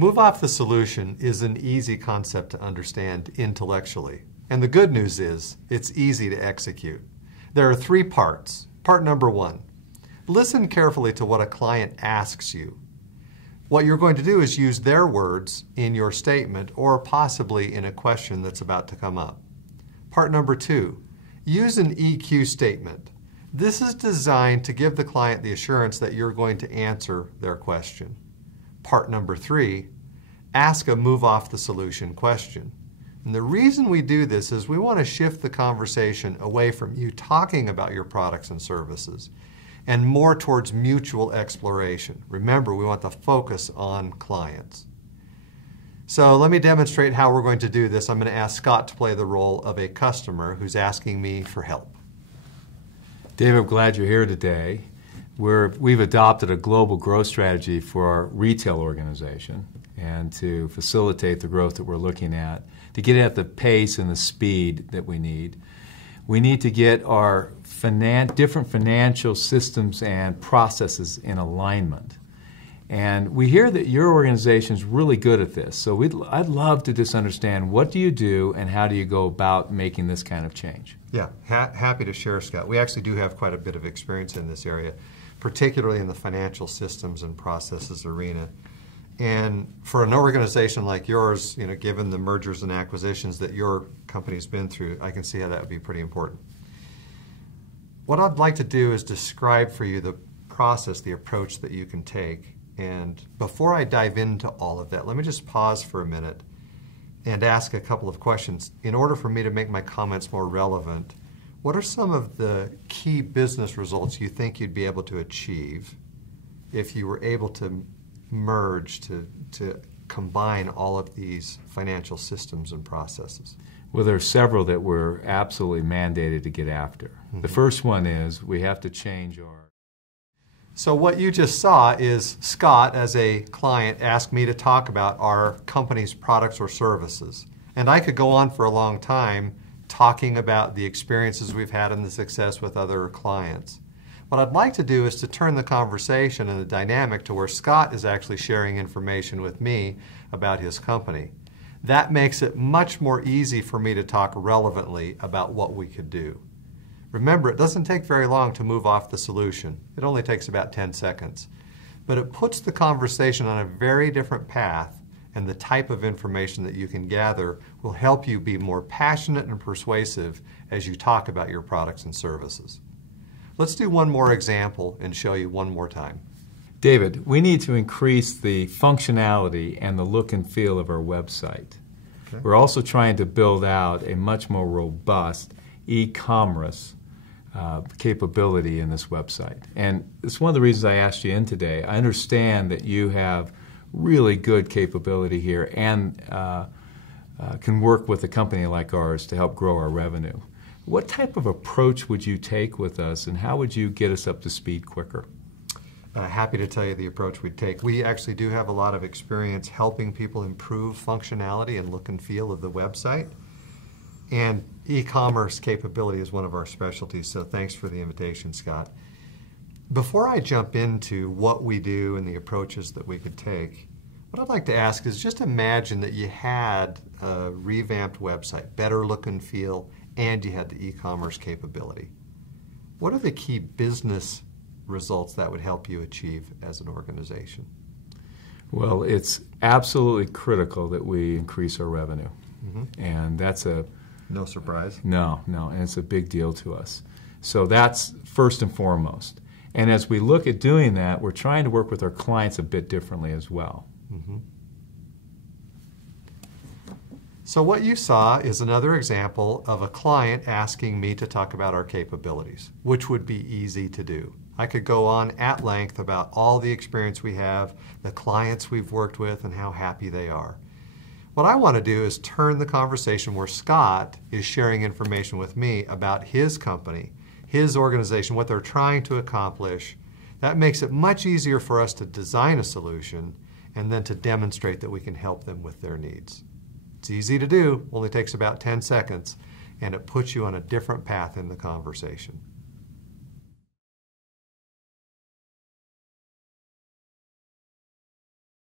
Move off the solution is an easy concept to understand intellectually. And the good news is, it's easy to execute. There are 3 parts. Part number 1, listen carefully to what a client asks you. What you're going to do is use their words in your statement or possibly in a question that's about to come up. Part number 2, use an EQ statement. This is designed to give the client the assurance that you're going to answer their question. Part number 3, ask a move off the solution question. And the reason we do this is we want to shift the conversation away from you talking about your products and services and more towards mutual exploration. Remember, we want the focus on clients. So let me demonstrate how we're going to do this. I'm going to ask Scott to play the role of a customer who's asking me for help. David, I'm glad you're here today. We've adopted a global growth strategy for our retail organization, and to facilitate the growth that we're looking at, to get at the pace and the speed that we need to get our different financial systems and processes in alignment. And we hear that your organization is really good at this, so I'd love to just understand, what do you do and how do you go about making this kind of change? Yeah, happy to share, Scott. We actually do have quite a bit of experience in this area, particularly in the financial systems and processes arena. And for an organization like yours, given the mergers and acquisitions that your company's been through, I can see how that would be pretty important. What I'd like to do is describe for you the process, the approach that you can take. And before I dive into all of that, let me just pause for a minute and ask a couple of questions. In order for me to make my comments more relevant, what are some of the key business results you think you'd be able to achieve if you were able to merge, to combine all of these financial systems and processes? Well, there are several that we're absolutely mandated to get after. Mm-hmm. The first one is we have to change our... So what you just saw is Scott, as a client, asked me to talk about our company's products or services. And I could go on for a long time talking about the experiences we've had and the success with other clients. What I'd like to do is to turn the conversation and the dynamic to where Scott is actually sharing information with me about his company. That makes it much more easy for me to talk relevantly about what we could do. Remember, it doesn't take very long to move off the solution. It only takes about 10 seconds. But it puts the conversation on a very different path, and the type of information that you can gather will help you be more passionate and persuasive as you talk about your products and services. Let's do one more example and show you one more time. David, we need to increase the functionality and the look and feel of our website. Okay. We're also trying to build out a much more robust e-commerce capability in this website. And it's one of the reasons I asked you in today. I understand that you have really good capability here and can work with a company like ours to help grow our revenue. What type of approach would you take with us, and how would you get us up to speed quicker? Happy to tell you the approach we'd take. We actually do have a lot of experience helping people improve functionality and look and feel of the website. And e-commerce capability is one of our specialties, so thanks for the invitation, Scott. Before I jump into what we do and the approaches that we could take, what I'd like to ask is just imagine that you had a revamped website, better look and feel, and you had the e-commerce capability. What are the key business results that would help you achieve as an organization? Well, it's absolutely critical that we increase our revenue. Mm-hmm. And that's a... No surprise. No, and it's a big deal to us. So that's first and foremost. And as we look at doing that, we're trying to work with our clients a bit differently as well. Mm-hmm. So what you saw is another example of a client asking me to talk about our capabilities, which would be easy to do. I could go on at length about all the experience we have, the clients we've worked with, and how happy they are. What I want to do is turn the conversation where Scott is sharing information with me about his company, his organization, what they're trying to accomplish. That makes it much easier for us to design a solution and then to demonstrate that we can help them with their needs. It's easy to do, only takes about 10 seconds, and it puts you on a different path in the conversation.